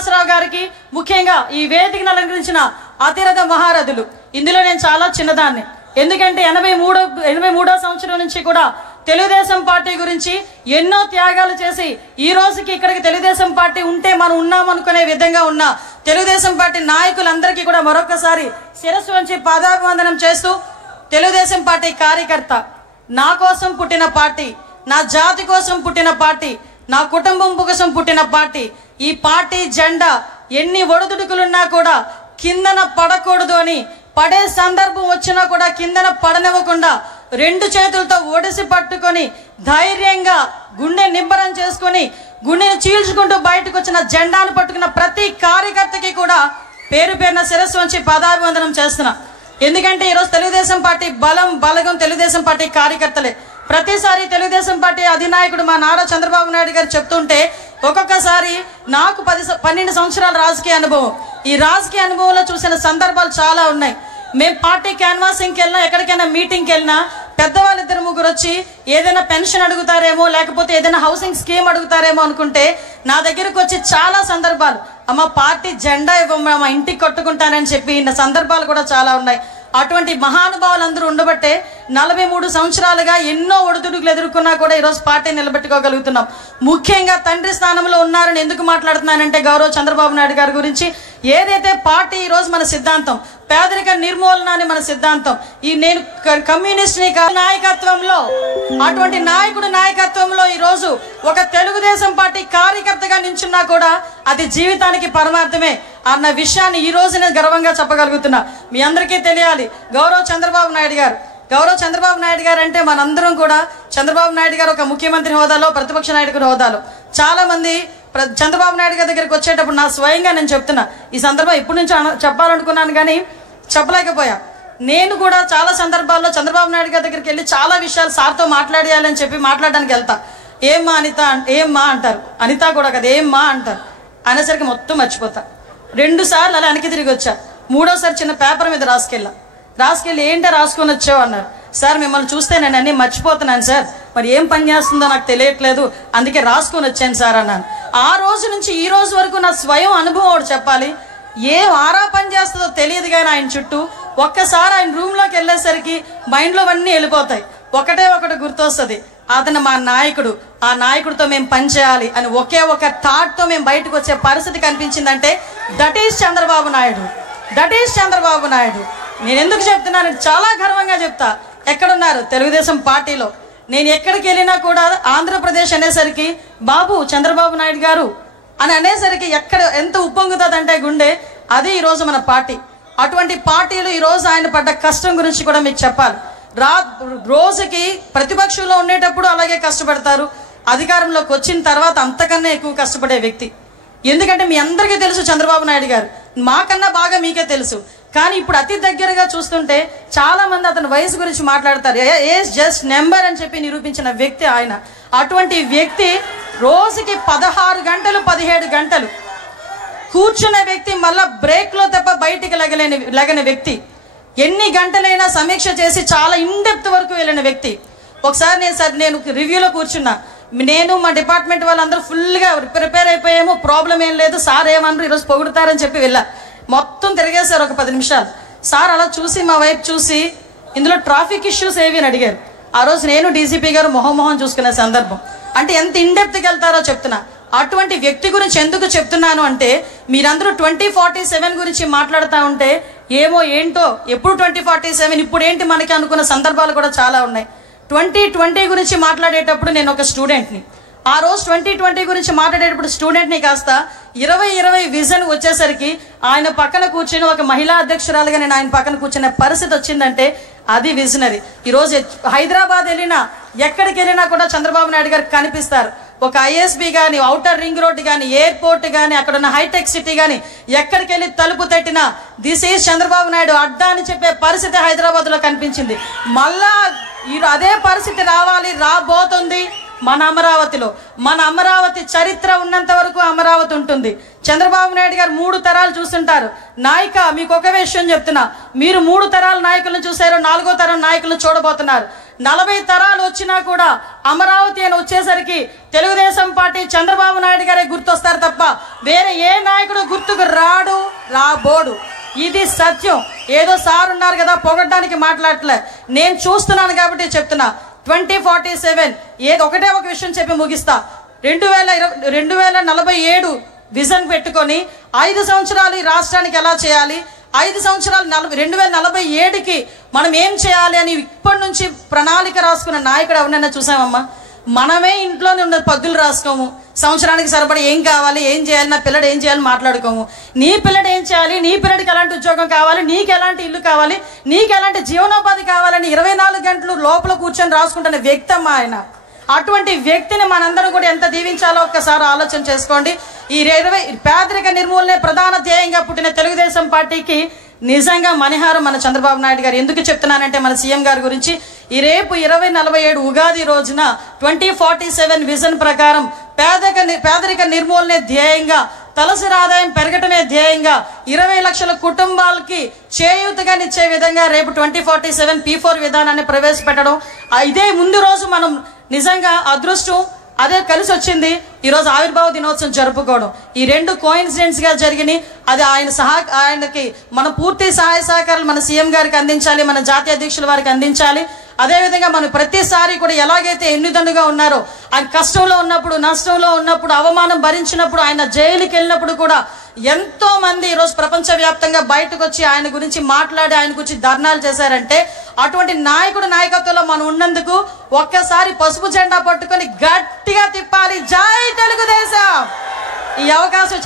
శ్రీనివాసరావు గారికి, ముఖ్యంగా ఈ వేదికను అలంకరించిన అతిరథ మహారథులు. ఇందులో నేను చాలా చిన్నదాన్ని, ఎందుకంటే 83వ సంవత్సరం నుంచి కూడా తెలుగుదేశం పార్టీ గురించి ఎన్నో త్యాగాలు చేసి ఈ రోజుకి ఇక్కడికి తెలుగుదేశం పార్టీ ఉంటే మనం ఉన్నామనుకునే విధంగా ఉన్న తెలుగుదేశం పార్టీ నాయకులందరికీ కూడా మరొకసారి శిరస్సు వంచి పాదాభివందనం చేస్తూ, తెలుగుదేశం పార్టీ కార్యకర్త, నా కోసం పుట్టిన పార్టీ, నా జాతి కోసం పుట్టిన పార్టీ, నా కుటుంబం కోసం పుట్టిన పార్టీ. ఈ పార్టీ జెండా ఎన్ని ఒడిదుడుకులున్నా కూడా కిందన పడకూడదు అని, పడే సందర్భం వచ్చినా కూడా కిందన పడనివ్వకుండా 2 చేతులతో ఒడిసి పట్టుకొని ధైర్యంగా గుండె నిబ్బరం చేసుకొని గుండెని చీల్చుకుంటూ బయటకు వచ్చిన జెండాను పట్టుకున్న ప్రతి కార్యకర్తకి కూడా పేరు పేరున శిరస్సు వంచి పాదాభివందనం చేస్తున్నా. ఎందుకంటే ఈరోజు తెలుగుదేశం పార్టీ బలగం తెలుగుదేశం పార్టీ కార్యకర్తలే. ప్రతిసారి తెలుగుదేశం పార్టీ అధినాయకుడు మా నారా చంద్రబాబు నాయుడు గారు చెప్తుంటే ఒక్కొక్కసారి నాకు 12 సంవత్సరాల రాజకీయ అనుభవం, ఈ రాజకీయ అనుభవంలో చూసిన సందర్భాలు చాలా ఉన్నాయి. మేము పార్టీ క్యాన్వాసింగ్కి వెళ్ళినా, ఎక్కడికైనా మీటింగ్కి వెళ్ళినా పెద్దవాళ్ళు 2-3 వచ్చి ఏదైనా పెన్షన్ అడుగుతారేమో, లేకపోతే ఏదైనా హౌసింగ్ స్కీమ్ అడుగుతారేమో అనుకుంటే నా దగ్గరకు వచ్చి చాలా సందర్భాలు, అమ్మ పార్టీ జెండా ఇవ్వమ్మా, మా ఇంటికి కట్టుకుంటానని చెప్పి ఇన్న సందర్భాలు కూడా చాలా ఉన్నాయి. అటువంటి మహానుభావులందరూ ఉండబట్టే 43 సంవత్సరాలుగా ఎన్నో ఒడిదుడుకులు ఎదుర్కొన్నా కూడా ఈరోజు పార్టీ నిలబెట్టుకోగలుగుతున్నాం. ముఖ్యంగా తండ్రి స్థానంలో ఉన్నారని ఎందుకు మాట్లాడుతున్నానంటే, గౌరవ చంద్రబాబు నాయుడు గారి గురించి ఏదైతే పార్టీ ఈరోజు మన సిద్ధాంతం పేదరిక నిర్మూలన అని మన సిద్ధాంతం. ఈ నేను కమ్యూనిస్ట్ నాయకత్వంలో, అటువంటి నాయకుడు నాయకత్వంలో ఈరోజు ఒక తెలుగుదేశం పార్టీ కార్యకర్తగా నించున్నా కూడా అది జీవితానికి పరమార్థమే అన్న విషయాన్ని ఈ రోజు నేను గర్వంగా చెప్పగలుగుతున్నా. మీ అందరికీ తెలియాలి, గౌరవ చంద్రబాబు నాయుడు గారు అంటే మనందరం కూడా, చంద్రబాబు నాయుడు గారు ఒక ముఖ్యమంత్రి హోదాలో, ప్రతిపక్ష నాయకుడి హోదాలో, చాలా మంది చంద్రబాబు నాయుడు గారి దగ్గరికి వచ్చేటప్పుడు నా స్వయంగా నేను చెప్తున్నా, ఈ సందర్భం ఇప్పటి నుంచి చెప్పాలనుకున్నాను కానీ చెప్పలేకపోయా. నేను కూడా చాలా సందర్భాల్లో చంద్రబాబు నాయుడు గారి దగ్గరికి వెళ్ళి చాలా విషయాలు సార్తో మాట్లాడేయాలని చెప్పి మాట్లాడడానికి వెళ్తా. ఏమ్మా అనిత, ఏమ్మా అంటారు, అనిత కూడా కదా ఏమ్మా అంటారు, అనేసరికి మొత్తం మర్చిపోతా. 2 సార్లు అలా వెనక్కి తిరిగి వచ్చా. 3వసారి చిన్న పేపర్ మీద రాసుకెళ్ళి ఏంటో రాసుకొని వచ్చావు అన్నారు. సార్ మిమ్మల్ని చూస్తే నేను అన్నీ మర్చిపోతున్నాను సార్, మరి ఏం పని చేస్తుందో నాకు తెలియట్లేదు, అందుకే రాసుకొని వచ్చాను సార్ అన్నాను. ఆ రోజు నుంచి ఈ రోజు వరకు నా స్వయం అనుభవం ఒకటి చెప్పాలి, ఏం ఆరా పని చేస్తుందో తెలియదు కానీ ఆయన చుట్టూ ఒక్కసారి ఆయన రూమ్లోకి వెళ్ళేసరికి మైండ్లో అన్నీ వెళ్ళిపోతాయి. ఒకటే ఒకటి గుర్తొస్తుంది, అతను మా నాయకుడు, ఆ నాయకుడితో మేము పనిచేయాలి అని ఒకే ఒక థాట్తో మేము బయటకు వచ్చే పరిస్థితి కనిపించిందంటే దట్ ఈస్ చంద్రబాబు నాయుడు. నేను ఎందుకు చెప్తున్నాను, చాలా గర్వంగా చెప్తా. ఎక్కడున్నారు తెలుగుదేశం పార్టీలో, నేను ఎక్కడికి వెళ్ళినా కూడా ఆంధ్రప్రదేశ్ అనేసరికి బాబు చంద్రబాబు నాయుడు గారు అని అనేసరికి ఎక్కడ ఎంత ఉప్పొంగుతుందంటే గుండె, అది ఈరోజు మన పార్టీ. అటువంటి పార్టీలు ఈరోజు ఆయన పడ్డ కష్టం గురించి కూడా మీకు చెప్పాలి. రోజుకి ప్రతిపక్షంలో ఉండేటప్పుడు అలాగే కష్టపడతారు, అధికారంలోకి వచ్చిన తర్వాత అంతకన్నా ఎక్కువ కష్టపడే వ్యక్తి. ఎందుకంటే మీ అందరికీ తెలుసు చంద్రబాబు నాయుడు గారు, మాకన్నా బాగా మీకే తెలుసు. కానీ ఇప్పుడు అతి దగ్గరగా చూస్తుంటే చాలా మంది అతని వయసు గురించి మాట్లాడతారు, ఏజ్ జస్ట్ నెంబర్ అని చెప్పి నిరూపించిన వ్యక్తి ఆయన. అటువంటి వ్యక్తి రోజుకి 16 గంటలు 17 గంటలు కూర్చున్న వ్యక్తి, మళ్ళా బ్రేక్లో తప్ప బయటికి లగని వ్యక్తి, ఎన్ని గంటలైనా సమీక్ష చేసి చాలా ఇన్డెప్త్ వరకు వెళ్ళిన వ్యక్తి. ఒకసారి నేను రివ్యూలో కూర్చున్నా, నేను మా డిపార్ట్మెంట్ వాళ్ళందరూ ఫుల్గా ప్రిపేర్ అయిపోయాము, ప్రాబ్లం ఏం లేదు, సార్ ఏమన్నారు ఈరోజు పొగుడుతారని చెప్పి వెళ్ళా. మొత్తం తిరిగేశారు ఒక 10 నిమిషాలు. సార్ అలా చూసి మా వైపు చూసి ఇందులో ట్రాఫిక్ ఇష్యూస్ ఏవి అని అడిగారు. ఆ రోజు నేను డీజీపీ గారు మొహం చూసుకునే సందర్భం. అంటే ఎంత ఇన్డెప్త్కి వెళ్తారో చెప్తున్నా. అటువంటి వ్యక్తి గురించి ఎందుకు చెప్తున్నాను అంటే, మీరందరూ 2047 గురించి మాట్లాడుతూ ఉంటే ఏంటో ఎప్పుడు 2047 ఇప్పుడు ఏంటి మనకి అనుకున్న సందర్భాలు కూడా చాలా ఉన్నాయి. 2020 గురించి మాట్లాడేటప్పుడు నేను ఒక స్టూడెంట్ని, ఆ రోజు 2020 గురించి మాట్లాడేటప్పుడు స్టూడెంట్ని కాస్త 2020 విజన్ వచ్చేసరికి ఆయన పక్కన కూర్చొని ఒక మహిళా అధ్యక్షురాలుగా నేను ఆయన పక్కన కూర్చునే పరిస్థితి వచ్చిందంటే అది విజనరీ. ఈరోజు హైదరాబాద్ వెళ్ళినా ఎక్కడికి వెళ్ళినా కూడా చంద్రబాబు నాయుడు గారు కనిపిస్తారు. ఒక ఐఎస్బి కానీ, ఔటర్ రింగ్ రోడ్ కానీ, ఎయిర్పోర్ట్ కానీ, అక్కడ ఉన్న హైటెక్ సిటీ కానీ, ఎక్కడికి వెళ్ళి తలుపు తట్టినా దిస్ ఈజ్ చంద్రబాబు నాయుడు అడ్డా అని చెప్పే పరిస్థితి హైదరాబాద్లో కనిపించింది. మళ్ళా అదే పరిస్థితి రాబోతుంది మన అమరావతిలో. మన అమరావతి చరిత్ర ఉన్నంత వరకు అమరావతి ఉంటుంది. చంద్రబాబు నాయుడు గారు 3 తరాలు చూస్తుంటారు. నాయక మీకు ఒక విషయం చెప్తున్నా, మీరు 3 తరాల నాయకులను చూశారు, 4వ తరం నాయకులను చూడబోతున్నారు. 40 తరాలు వచ్చినా కూడా అమరావతి అని వచ్చేసరికి తెలుగుదేశం పార్టీ చంద్రబాబు నాయుడు గారే గుర్తొస్తారు తప్ప వేరే ఏ నాయకుడు గుర్తుకు రాబోడు. ఇది సత్యం. ఏదో సార్ ఉన్నారు కదా పొగడ్డానికి మాట్లాడలే, నేను చూస్తున్నాను కాబట్టి చెప్తున్నా. 2047 ఏదో ఒకటే ఒక విషయం చెప్పి ముగిస్తా. 2047 విజన్ పెట్టుకొని 5 సంవత్సరాలు ఈ రాష్ట్రానికి ఎలా చేయాలి, 5 సంవత్సరాలు 2047కి మనం ఏం చేయాలి అని ఇప్పటి నుంచి ప్రణాళిక రాసుకున్న నాయకుడు ఎవరినైనా చూసామమ్మా? మనమే ఇంట్లోనే ఉన్న పద్దులు రాసుకోము, సంవత్సరానికి సరిపడి ఏం కావాలి, ఏం చేయాలి, నా పిల్లడు ఏం చేయాలి మాట్లాడుకోము. నీ పిల్లడు ఏం చేయాలి, నీ పిల్లడికి ఎలాంటి ఉద్యోగం కావాలి, నీకు ఎలాంటి ఇల్లు కావాలి, నీకు ఎలాంటి జీవనోపాధి కావాలని 24 గంటలు లోపల కూర్చొని రాసుకుంటున్న వ్యక్తి అమ్మా ఆయన. అటువంటి వ్యక్తిని మనందరం కూడా ఎంత దీవించాలో ఒక్కసారి ఆలోచన చేసుకోండి. ఈ పేదరిక నిర్మూలనే ప్రధాన ధ్యేయంగా పుట్టిన తెలుగుదేశం పార్టీకి నిజంగా మణిహారం మన చంద్రబాబు నాయుడు గారు. ఎందుకు చెప్తున్నానంటే మన సీఎం గారి గురించి, ఈ రేపు 2047 ఉగాది రోజున 2047 విజన్ ప్రకారం పేదరిక నిర్మూలనే ధ్యేయంగా, తలసరి ఆదాయం పెరగటమే ధ్యేయంగా 20 లక్షల కుటుంబాలకి చేయూతగానిచ్చే విధంగా రేపు 2047 P4 విధానాన్ని ప్రవేశపెట్టడం. ఇదే ముందు రోజు మనం నిజంగా అదృష్టం అదే కలిసి వచ్చింది. ఈరోజు ఆవిర్భావ దినోత్సవం జరుపుకోవడం. ఈ 2 కోయిన్సిడెంట్స్ గా జరిగినాయి. అది ఆయనకి మన పూర్తి సహాయ సహకారాలు మన సీఎం గారికి అందించాలి, మన జాతీయ అధ్యక్షుల వారికి అందించాలి. అదేవిధంగా మనం ప్రతిసారి కూడా ఎలాగైతే ఎన్నిదన్నుగా ఉన్నారో, ఆయన కష్టంలో ఉన్నప్పుడు, నష్టంలో ఉన్నప్పుడు, అవమానం భరించినప్పుడు, ఆయన జైలుకి వెళ్ళినప్పుడు కూడా ఎంతో మంది ఈరోజు ప్రపంచవ్యాప్తంగా బయటకు వచ్చి ఆయన గురించి మాట్లాడి ఆయన గురించి ధర్నాలు చేశారంటే, అటువంటి నాయకత్వంలో మనం ఉన్నందుకు ఒక్కసారి పసుపు జెండా పట్టుకొని గట్టిగా తిప్పాలి. జై తెలుగుదేశం. ఈ అవకాశం